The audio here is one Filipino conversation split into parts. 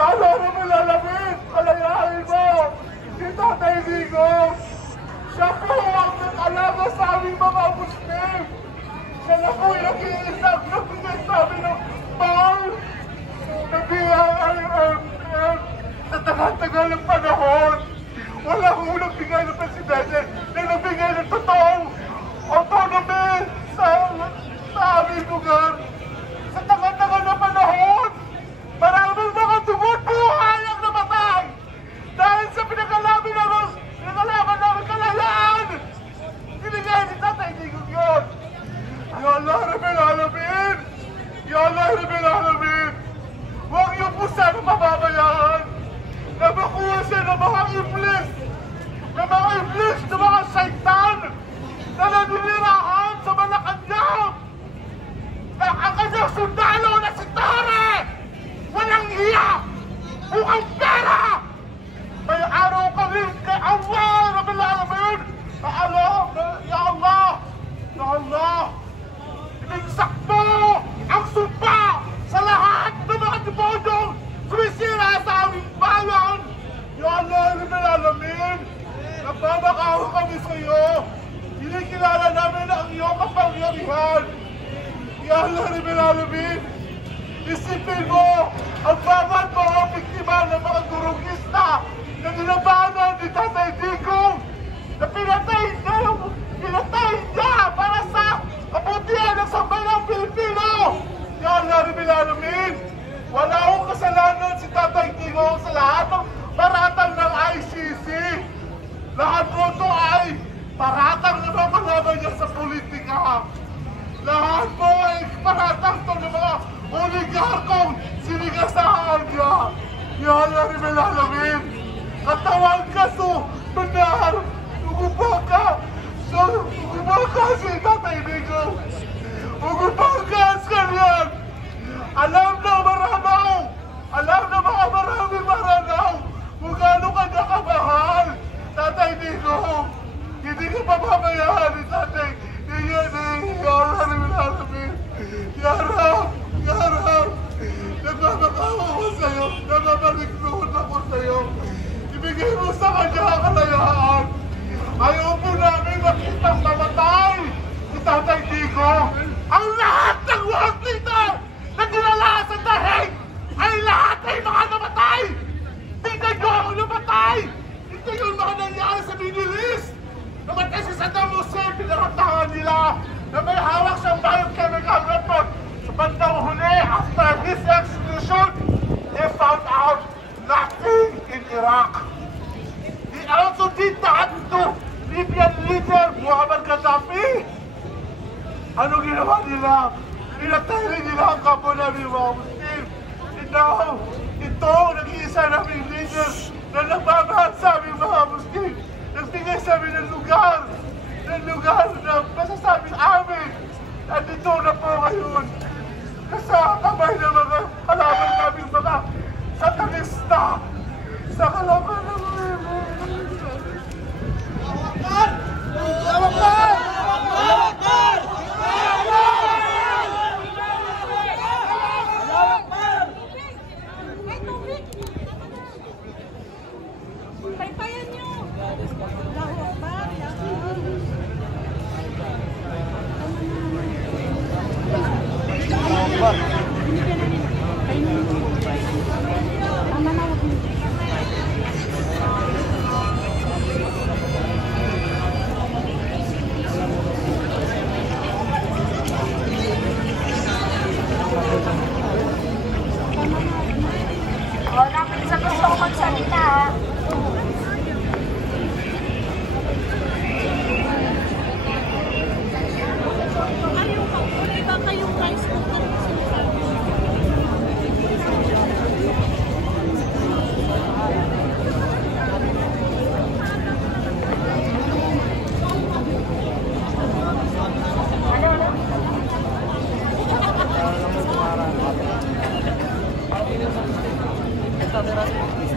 Lalo na malalapit! Palayain mo! Si Tatay Digong! Siya po ang nag-alaga sa aming mga Muslim! Siya na po yung nag-iisang nagbigay sa amin ng bawal! Sa tagal-tagal ng panahon! Wala akong nagbigay ng presidente na nagbigay ng totoong autonomy sa aming lugar! Sa tagal-tagal ng panahon! Maraming mga dugot buhay ang namatay! Dahil sa pinagalaman namin kalayaan! Binigay ni Tatay Digong yun! Ya Allah Rabbil Alamin! Ya Allah Rabbil Alamin! Huwag niyo po sana mababayaan na makuha siya ng mga iblis! Ng mga iblis, ng mga syaitan na naninirahan sa Malacanang! Na ang kanyang sundalo na si Tore! Walang hiya! Mukhang pera! May araw kami kay Allah Rabbil Alamin! Ya Allah! Ya Allah! Inigsak mo ang sumpa sa lahat ng mga deponyong sumisira sa aming bayan! Ya Allah Rabbil Alamin! Nagmamakawa kami sa iyo! Kinikilala namin ang iyong kapangyarihan! Ya Allah Rabbil Alamin! Isipin mo ang bawat mga biktima ng mga durugista na nilabanan ni Tatay Digong na pinatay niya para sa kabutihan ng sambayang Pilipino! Ya Allah Rabbil Alamin! Wala akong kasalanan si Tatay Digong sa lahat ng paratang ng ICC! Lahat po ito ay paratang na makalaban niya sa politika! Lahat po ay paratang ito ng mga oligarkong sinigasahan niya! Ya Allah Rabbil Alamin! Katawan ka benar! Ugubaga si Tatay Digong! Ugubaga sekalian! Alam na maranaw! Alam na mga maraming maranaw! Kung gaano ka nakamahal! Tatay Digong! Hindi ka papabayaan ni Tatay! Ya Allah Rabbil Alamin! Ya Rab! Ya Rab! Nagmamakawa ko sa'yo! Nagmamalikluhod ako sa'yo! Ibigay mo sa kanya ang kalayaan! Ayaw po namin makitang mamatay si Tatay Digong! Ang lahat ng world leader na dinala sa dahig ay lahat ay mga namatay! Hindi kayo ang namatay! Ito yung mga nangyari sa Middle East! Namatay si Saddam Hussein, pinaratahan nila na may hawak siyang biochemical weapon. Sa bandang huli, after his execution, they found out nothing in Iraq. He also did that to Libyan leader Muammar Gaddafi. Ano ginawa nila? Pinatay nila ang kapwa namin mga Muslim. Ito, nag-iisa naming leader na nagmamahal sa aming mga Muslim. Nagbigay sa amin ng lugar na masasabing amin. Nandito na po ngayon. Sa kamay ng mga kalaban namin mga satanista. Sa kalaban ng mga Paypayan nyo! O, napit sa gusto ko magsalita. Iba kayong rice cooker na sinasabi.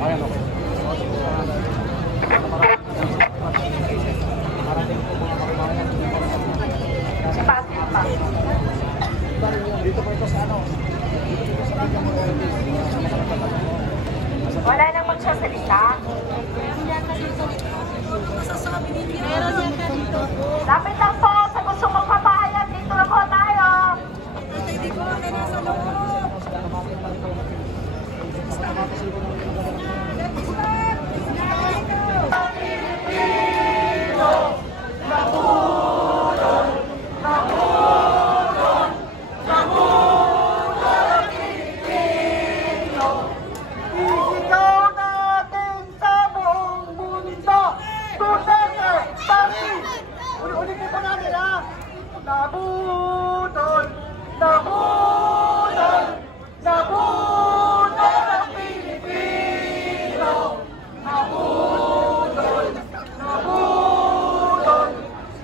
Ayan, okay. Dito po ito sa ano? Dito po sa Bigyan Morales. magsasalita? Meron yan ka dito. Lapit lang po sa gusto magpapahayag. Dito lang po tayo. Hindi ko na nasa loob. Isigaw natin sa buong mundo. Duterte pa rin. Ulitin po natin ha. Nabudol, nabudol, nabudol ang Pilipino. Nabudol, nabudol,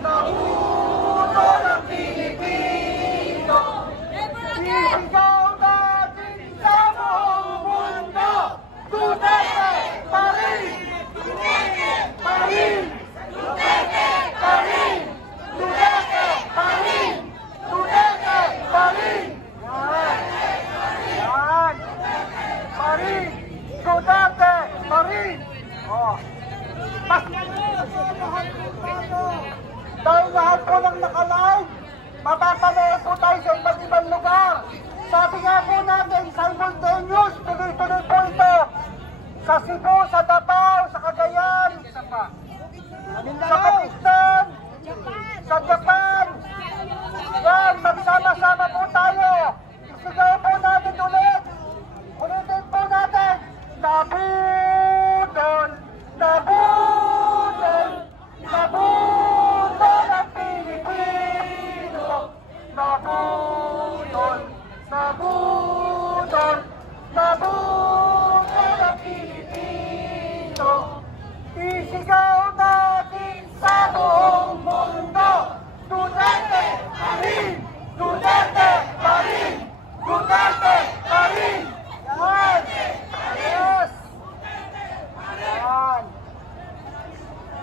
nabudol ang Pilipino. Isigaw natin sa buong mundo. Duterte pa rin. Duterte pa rin. Duterte pa rin. Duterte pa rin. Duterte pa rin. Yan. Pa rin. Duterte pa rin. Oh. Mas dahil lahat po ng nakalive, mapapanood po tayo sa iba't ibang lugar. Sabi nga po natin, simultaneous, tuloy-tuloy po ito. Sa Cebu, sa Davao, sa Cagayan, sa Pakistan, sa Japan. Yan, magsama-sama po tayo. Isigaw po natin ulit. Ulitin po natin. Nabudol, nabudol, nabudol ang Pilipino. Nabudol, nabudol, nabudol ang Pilipino. Isigaw natin sa buong mundo. Duterte pa rin! Duterte pa rin! Duterte pa rin! Yan! Yes! Yan!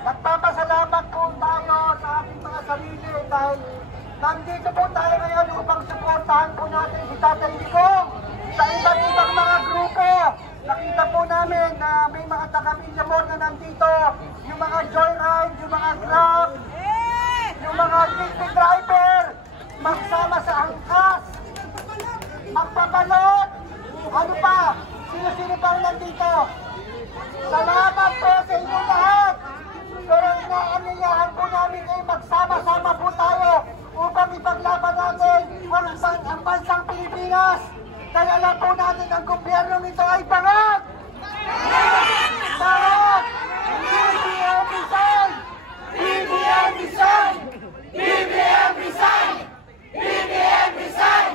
Nagpapasalamat po tayo sa ating mga sarili dahil nandito po tayo ngayon upang suportahan po natin si Tatay Digong sa iba't ibang mga grupo. Nakita po namin na may mga taga-media mo na nandito, yung mga joyride, yung mga grab, yung mga jeepney driver, magsama sa angkas, magpabalot, ano pa, sino-sino pang nandito. Salamat po sa inyo lahat. Pero inaanyayahan po namin ay magsama-sama po tayo upang ipaglaban natin ang bansang Pilipinas. Dahil alam po natin ang gobyerno nito ay bangag! Bangag! BBM resign! BBM resign! BBM resign! BBM resign!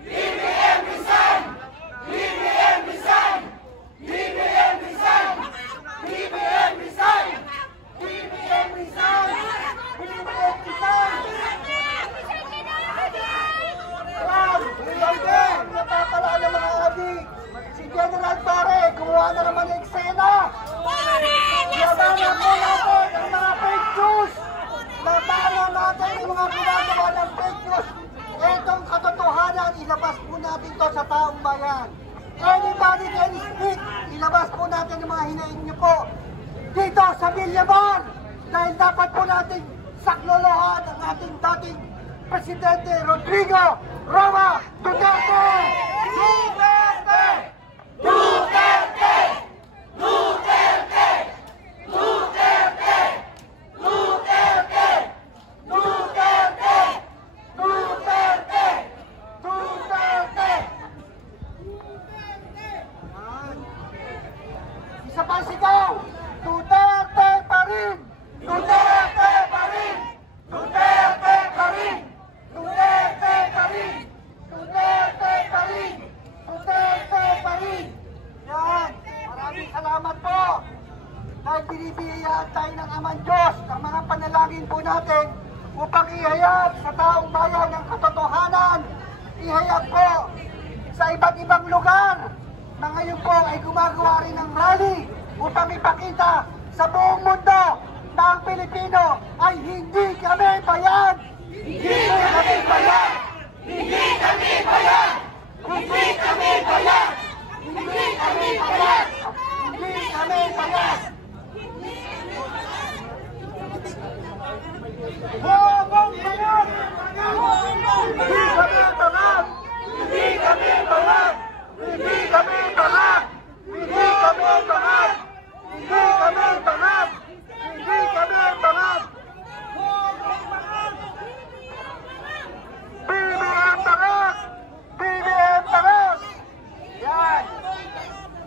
BBM resign! BBM resign! BBM resign! BBM resign! BBM resign! BBM resign! Napapalaan ng mga adik. Si General Pare, gumawa na naman ng eksena. Labanan po natin ang mga fake news. Labanan natin ang mga ginagawa ng fake news. Itong katotohanan, ilabas po natin to sa taong bayan. Anybody can speak. Ilabas po natin ang mga hinaing niyo po dito sa Villamor. Dahil dapat po natin saklolohan ang ating dating Presidente Rodrigo Roa Duterte! Duterte! Duterte! Duterte! Duterte! Duterte! Duterte! Duterte! Duterte! Isa pa sigaw! Duterte pa rin! Duterte pa rin! Duterte pa rin! Duterte pa rin! Duterte pa rin! Duterte pa rin! Yan! Maraming salamat po! Dahil binibigyan tayo ng Amang Diyos ang mga panalangin po natin upang ihayag sa taong bayan ng katotohanan. Ihayag po sa iba't ibang lugar na ngayon po ay gumagawa rin ng rally upang ipakita sa buong mundo na ang Pilipino ay hindi kami bayan! Hindi kami bayan! Hindi kami bayan! Hindi kami bayan! Hindi kami bayan! Hindi kami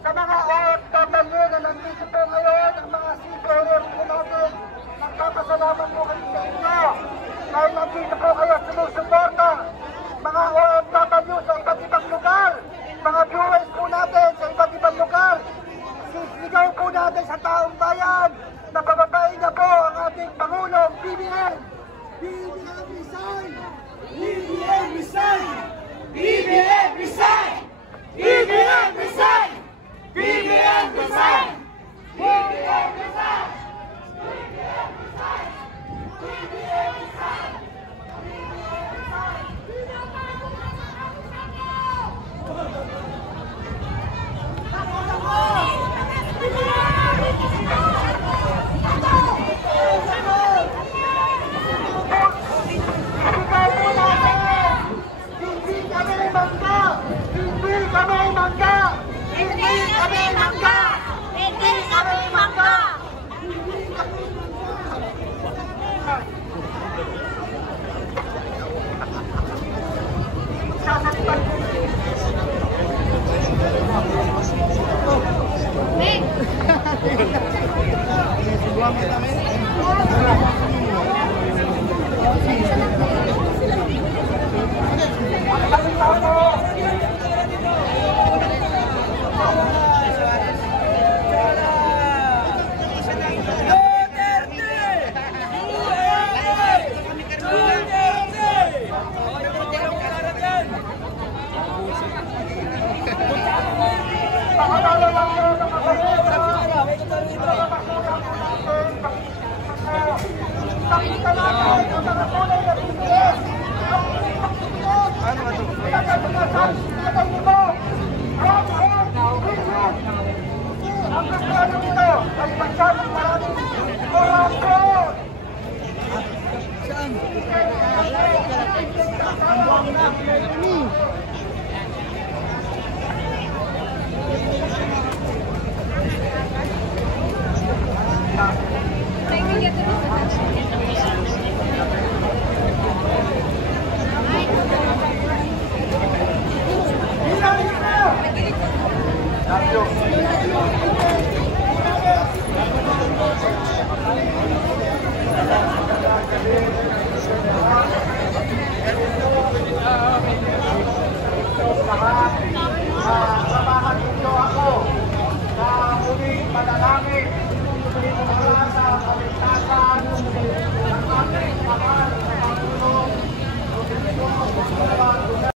Sa mga OFW na nandito po ngayon, ang mga seafarer po natin, nagpapasalamat po kami sa inyo. Dahil nandito po kayo sumusuporta. Mga OFW sa iba't ibang lugar, mga viewers po natin sa iba't ibang lugar, sisigaw po natin sa taong bayan na pababain na po ang ating Pangulong BBM! BBM resign! BBM resign! BBM resign! BBM resign! BBM resign! BBM resign! BBM resign! BBM resign! Lahat